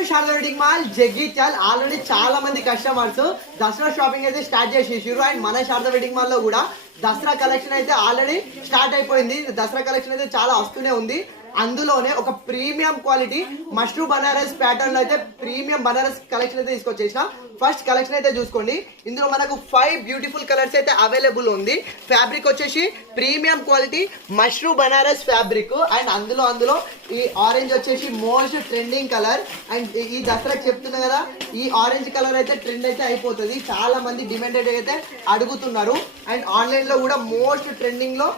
To Sharada wedding mall Jagtial. Already చాలా మంది customers Dasara shopping అయితే స్టార్ట్ చేసేసారు. అండ్ మన శారదా వెడ్డింగ్ మాల్ లో కూడా దసరా కలెక్షన్ అయితే ఆల్రెడీ స్టార్ట్ అయిపోయింది. దసరా కలెక్షన్ అయితే చాలా వస్తూనే ఉంది. అందులోనే ఒక premium quality mashru Banaras pattern లో అయితే ప్రీమియం బనారస్ కలెక్షన్ అయితే తీసుకొచ్చేసిన. ఫస్ట్ కలెక్షన్ అయితే చూసుకోండి. ఇందులో మనకు 5 బ్యూటిఫుల్ కలర్స్ అయితే అవైలబుల్ ఉంది. ఫ్యాబ్రిక్ వచ్చేసి premium quality mashru Banaras fabric. And అందులో ఈ ఆరెంజ్ వచ్చేసి మోస్ట్ ట్రెండింగ్ కలర్. అండ్ ఈ దసరాకి చెప్తున్నా కదా, ఈ ఆరెంజ్ కలర్ అయితే ట్రెండ్ అయితే అయిపోతుంది. చాలా మంది డిమాండెడ్ అయితే అడుగుతున్నారు. అండ్ ఆన్లైన్ లో కూడా మోస్ట్ ట్రెండింగ్ లో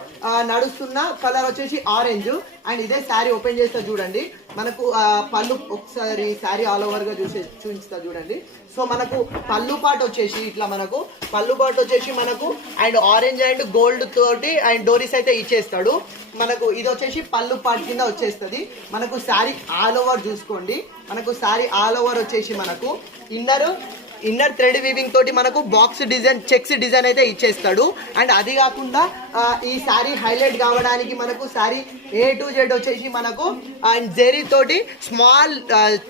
నడుస్తున్న కలర్ వచ్చేసి ఆరెంజ్. అండ్ ఇదే శారీ ఓపెన్ చేస్తా చూడండి. మనకు పళ్ళు ఒకసారి శారీ ఆల్ ఓవర్ గా చూపిస్తా చూడండి. సో మనకు పళ్ళు పాటు వచ్చేసి ఇట్లా మనకు పళ్ళు పాటు వచ్చేసి మనకు అండ్ ఆరెంజ్ అండ్ గోల్డ్ తోటి అండ్ డోరీస్ అయితే ఇచ్చేస్తాడు. మనకు ఇది వచ్చేసి పళ్ళు పాటు కింద వచ్చేస్తుంది. మనకు శారీ ఆల్ ఓవర్ చూసుకోండి. మనకు శారీ ఆల్ ఓవర్ వచ్చేసి మనకు ఇన్నర్ థ్రెడ్ వీవింగ్ తోటి మనకు బాక్స్ డిజైన్ చెక్స్ డిజైన్ అయితే ఇచ్చేస్తాడు. అండ్ అది కాకుండా ఈ శారీ హైలైట్ కావడానికి మనకు శారీ A to Z వచ్చేసి మనకు అండ్ జెరీ తోటి స్మాల్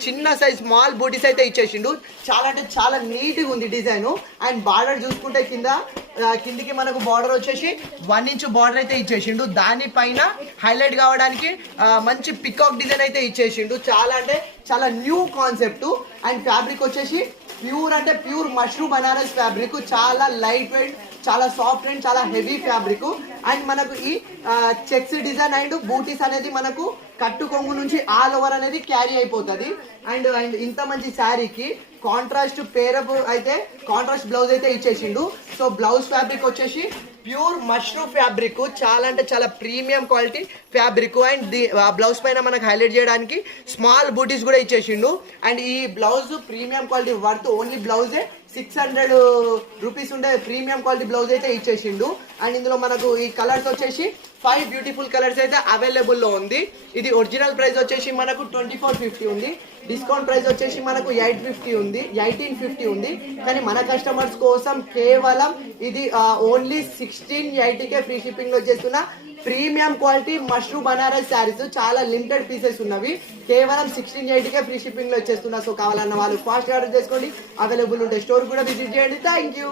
చిన్న సైజ్ స్మాల్ బూటీస్ అయితే ఇచ్చేసిండు. చాలా అంటే చాలా నీట్గా ఉంది డిజైన్. అండ్ బార్డర్ చూసుకుంటే కిందికి మనకు బార్డర్ వచ్చేసి 1 ఇంచ్ బార్డర్ అయితే ఇచ్చేసిండు. దానిపైన హైలైట్ కావడానికి మంచి పికాక్ డిజైన్ అయితే ఇచ్చేసిండు. చాలా అంటే చాలా న్యూ కాన్సెప్ట్. అండ్ ఫ్యాబ్రిక్ వచ్చేసి ప్యూర్ మష్రూ బనారస్ ఫ్యాబ్రిక్. చాలా లైట్ వెయిట్, చాలా సాఫ్ట్ అండ్ చాలా హెవీ ఫ్యాబ్రిక్. అండ్ మనకు ఈ చెక్స్ డిజైన్ అండ్ బూటీస్ అనేది మనకు కట్టు కొంగు నుంచి ఆల్ ఓవర్ అనేది క్యారీ అయిపోతుంది. అండ్ ఇంత మంచి శారీకి కాంట్రాస్ట్ పేరప్ అయితే కాంట్రాస్ట్ బ్లౌజ్ అయితే ఇచ్చేసిండు. సో బ్లౌజ్ ఫ్యాబ్రిక్ వచ్చేసి ప్యూర్ మష్రూ ఫ్యాబ్రిక్. చాలా అంటే చాలా premium quality fabric. And blouse పైన మనకు హైలైట్ చేయడానికి స్మాల్ బూటీస్ కూడా ఇచ్చేసిండు. అండ్ ఈ blouse premium quality worth only బ్లౌజే 600 రూపీస్ ఉండే ప్రీమియం క్వాలిటీ బ్లౌజ్ అయితే ఇచ్చేసిండు. అండ్ ఇందులో మనకు ఈ కలర్స్ వచ్చేసి 5 బ్యూటిఫుల్ కలర్స్ అయితే అవైలబుల్ లో ఉంది. ఇది ఒరిజినల్ ప్రైస్ వచ్చేసి మనకు 2450 ఉంది. డిస్కౌంట్ ప్రైస్ వచ్చేసి మనకు 1850 ఉంది. కానీ మన కస్టమర్స్ కోసం కేవలం ఇది ఓన్లీ 1680కే ఫ్రీ షిప్పింగ్ లో చేస్తున్న ప్రీమియం క్వాలిటీ మష్రూ బనారస్ శారీస్. చాలా లిమిటెడ్ పీసెస్ ఉన్నవి. కేవలం 1680కే ఫ్రీ షిప్పింగ్ లో వచ్చేస్తున్నా. సో కావాలన్న వాళ్ళు ఫాస్ట్ ఆర్డర్ చేసుకోండి. అవైలబుల్ ఉంటే స్టోర్ కూడా విజిట్ చేయండి. Thank you.